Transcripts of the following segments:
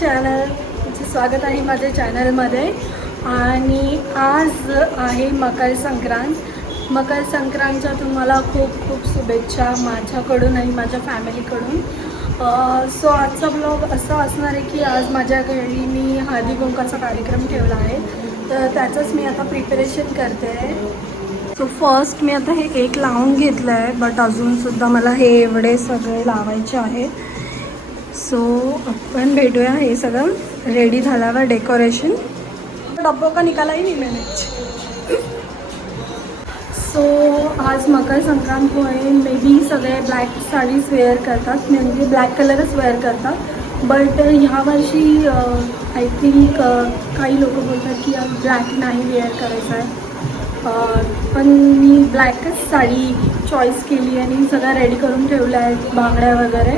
Channel स्वागत आहे माझ्या चॅनलमध्ये आणि आज आहे मकर संक्रांत. मकर संक्रांतच्या तुम्हाला खूप खूप शुभेच्छा माझ्याकडून आणि माझ्या फॅमिलीकडून सो आजचा ब्लॉग असा असणार आहे की आज माझ्या घरी मी हळदी कुंकाचा कार्यक्रम ठेवला आहे. तर त्याचंच मी आता प्रिपरेशन करते. आहे सो फर्स्ट मी आता हे एक लावून घेतलं आहे बट अजूनसुद्धा मला हे एवढे सगळे लावायचे आहेत. सो आपण भेटूया. हे सगळं रेडी झाल्यावर डेकोरेशन डब्बो का निकाला ही नाही मैंने सो आज मकर संक्रांतमुळे मे बी सगळे ब्लॅक साडीज वेअर करतात. म्हणजे ब्लॅक कलरच वेअर करतात. बट ह्या वर्षी uh, आय थिंक uh, काही लोक बोलतात की ब्लॅक नाही वेअर करायचं आहे uh, पण मी ब्लॅकच साडी चॉईस केली आणि सगळं रेडी करून ठेवलं आहे बांगड्या वगैरे.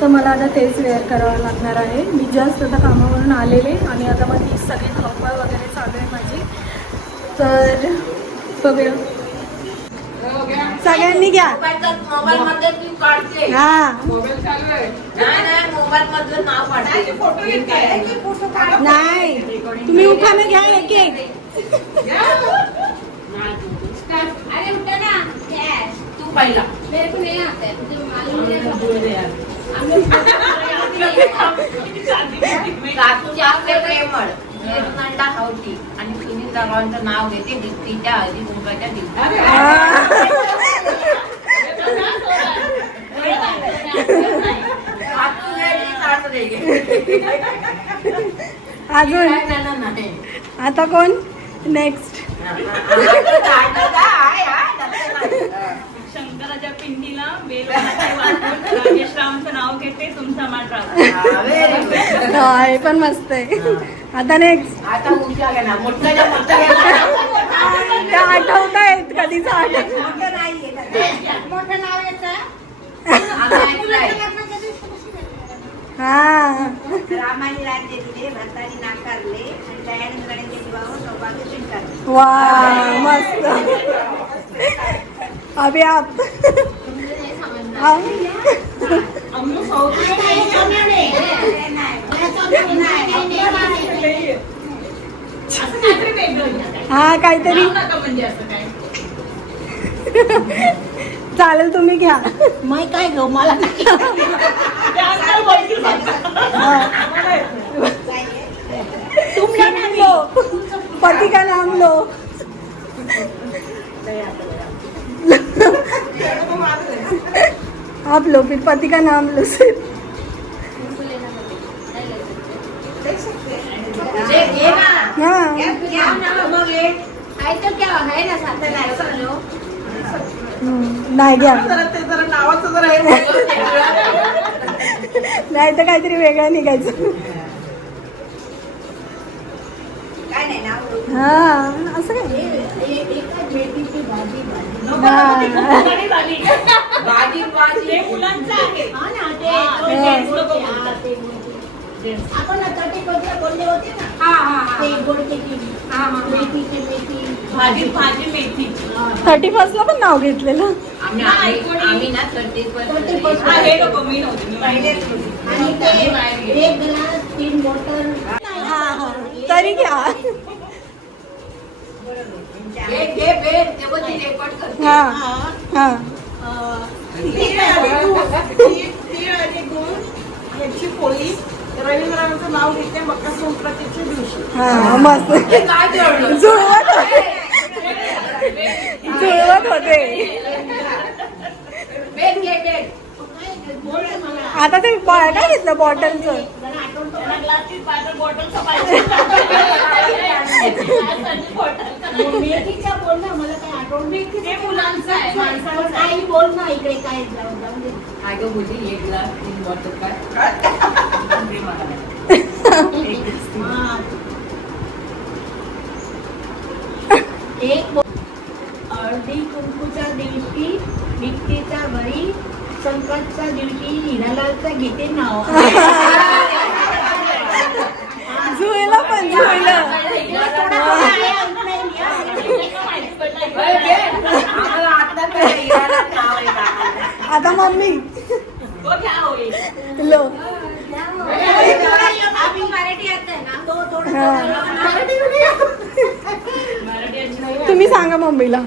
तर मला आता तेच वेअर करावं लागणार आहे. मी जस्ट आता कामावरून आलेले आणि आता मग ती सगळी धावपळ वगैरे चालू आहे माझी. तर बघूया. सगळ्यांनी घ्या. मोबाईल मध्ये ती काढते. हा. नाही नाही मोबाईल मधलं नाव काढते. नाही तुम्ही उठा ना घ्या एक एक अरे उठा ना. गॅस तू पहिला. मेरे को नहीं आता है मुझे मालूम नहीं है काकूचे आपले प्रेमळ. निर्मंडा हावटी आणि सुनील रावांचं नाव घेते हळदी कुंकाच्या दिवशी. अजून. आता कोण? नेक्स्ट नाही. शंकराच्या पिंडीला राजेश रावांचं नाव घेते तुमचा मान हा, पण मस्त आहे. आता नेक्स्ट आता उठला. त्या आठवत आहेत कधीच आठवत मोठं नाव ऐकलंय. हा. रामाने राज्य दिले भरताने नाकारले आणि दयानंद गणाचे विवाह सौभाग्य स्वीकारले. वा मस्त. अभी आप. हा काहीतरी. चालेल तुम्ही घ्या. मग काय घेऊ मला आप लो फिर पति का नाम लो सिर्फ नाही घ्या। नाही तर काहीतरी वेगळं निघायचं. काय नाही नाव हा असं काय? भाजी ते मुलांचं आहे. हा ना ते ते ते gents लोकं बोलतात, ते बोलतात. आपण कटी कोणत्या बोलले होते ना हा हा हा ते गोडकेची हा, हा. मेथीची मेथी. भाजी भाजी मेथी. थर्टी फर्स्टला पण नाव घेतलेलं. आम्ही आम्ही आम्ही ना थर्टी Thirty first. हा, हे नको मी नव्हते मी पहिलेच आणि ते एक ग्लास तीन बॉटल हा हा. तरी घ्या. घे ते ती रेकॉर्ड करते. हा हा. तीळ आणि गुळ याची पोळी रवींद्रांचं नाव घेते मकर संक्रांतीच्या दिवशी हा मस्त काय जोडलं जुळवत होते जुळवत होते घे आता ते काय घेतलं बॉटलचं बॉटल ते मुलांचं आहे माणसाचं नाही. काही बोल ना इकडे काय जाऊन जाऊन दे. काय गं मुली एक ग्लास तीन बॉटल काय हा. एक बो- हळदी कुंकूच्या दिवशी नित्तीच्या घरी संकटच्या दिवशी हिरालालचं घेते नाव जुळलं पण आम्हाला आता मम्मी. लो. तुम्ही सांगा मम्मीला.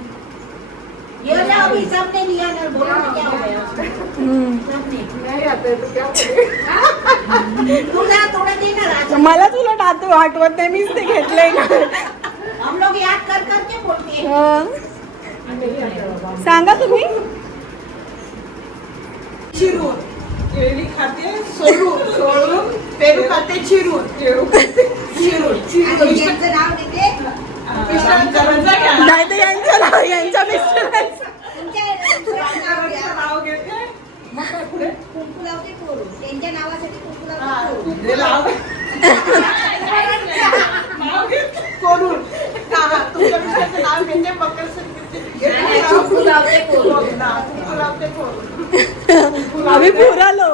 मला तुला आठवत नाही मीच ते घेतलंय हम लोग याद कर करके. सांगा तुम्ही. चिरून. केळी खाते सोलून सोलून पेरू खाते चिरून. चिरून. आणि यांचं नाव घेते मिस्टरांचं नाही तर यांचं नाव यांच्या मिस्टर तुमच्या मिस्टरांचं नाव घ्या नाव घेते. मग काय पुढे कुंकू लावते कोरू. त्यांच्या नावासाठी कुंकू लावते कोरू कुंकू लाव. नाव घेते कोरून हा, हा, तुमच्या मिस्टरांचं नाव घेते मकर संक्रांतीचे आणि कुंकू लावते कोरून. कुंकू लावते कोरून आम्ही पुरालो नाही रे, आहे ना, ते बहुत लंबा आहे. नाव नाही पण सगळ्यांना पाहिजे. मैं बात नहीं कर सकती ना मेरे तरफ से वो पूर आलो.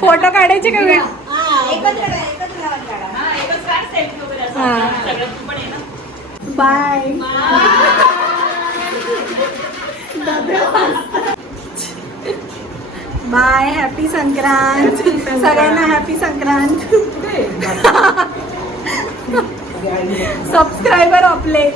फोटो काढायचे का वेळ? बाय. बाय हॅपी संक्रांत सगळ्यांना हॅपी संक्रांत सबस्क्रायबर आपले.